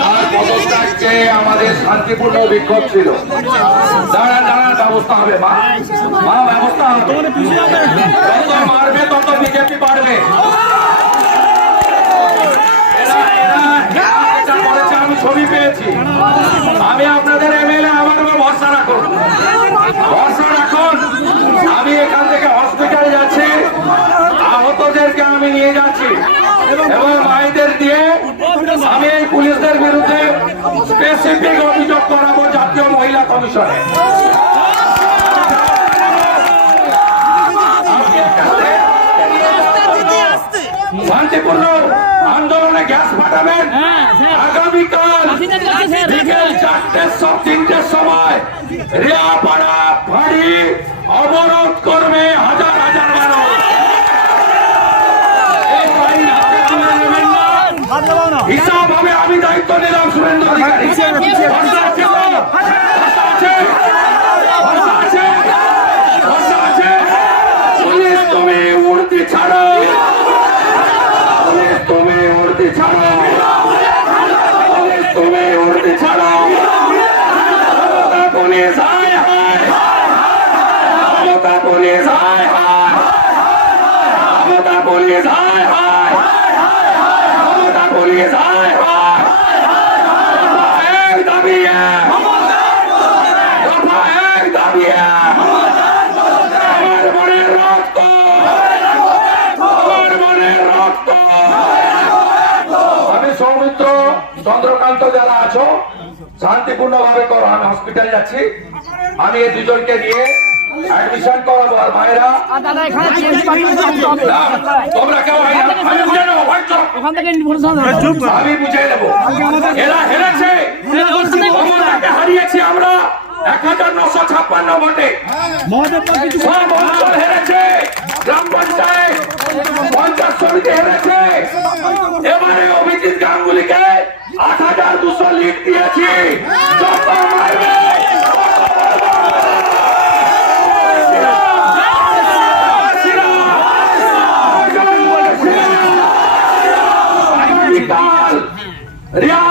তার পদত্যাগকে আমাদের শান্তিপূর্ণ বিক্ষোভ ছিল। দাঁড়ান ব্যবস্থা হবে, মা ব্যবস্থা হবে। যত মারবে তত বিজেপি পারবে। আমি ছবি পেয়েছি। আমি আপনাদের এমএলএ, আমার উপর ভরসা রাখুন। আমি এখান থেকে হসপিটালে যাচ্ছি, আহতদেরকে আমি নিয়ে যাচ্ছি এবং মায়েদের দিয়ে আমি এই পুলিশদের বিরুদ্ধে স্পেসিফিক অভিযোগ করাবো জাতীয় মহিলা কমিশনে। শান্তিপূর্ণ আন্দোলনে গ্যাস পাঠাবেন। আগামীকাল বিকেল 4-3টের সময় রিয়াপাড়া ফাঁড়ি অবরোধ করবে হাজার হাজার মানুষ। হিসাব হবে, আমি দায়িত্ব নিলাম শুভেন্দু অধিকারী। পুলিশ তুমি উর্দি ছাড়ো, তুমি উর্দি ছাড়ো, তুমি উর্দি ছাড়ো। পুলিশ হায় হায়, পুলিশ হায় হায়, পুলিশ হায় হায়, পুলিশ হায় হায়। এক দাবি, এক দাবি, আমার মনের রক্ত, আমার মনের রক্ত। আমি সৌমিত্র, চন্দ্রকান্ত যারা আছো শান্তিপূর্ণ ভাবে করো। আমি হসপিটাল যাচ্ছি, আমি এই দুজনকে নিয়ে অ্যাডমিশন করাবো। আর মায়েরা তোমরা কেউ আমি বুঝে নেবো, আমি বুঝে নেবো। এরা হেরেছে, হারিয়েছি আমরা 1956 ভোটে। সব অঞ্চল হেরেছে, গ্রাম পঞ্চায়েত, পঞ্চায়েত সমিতি হেরেছে। এবারে অভিজিৎ গাঙ্গুলিকে 8200 লিড দিয়েছি। যত মারবে রিয়া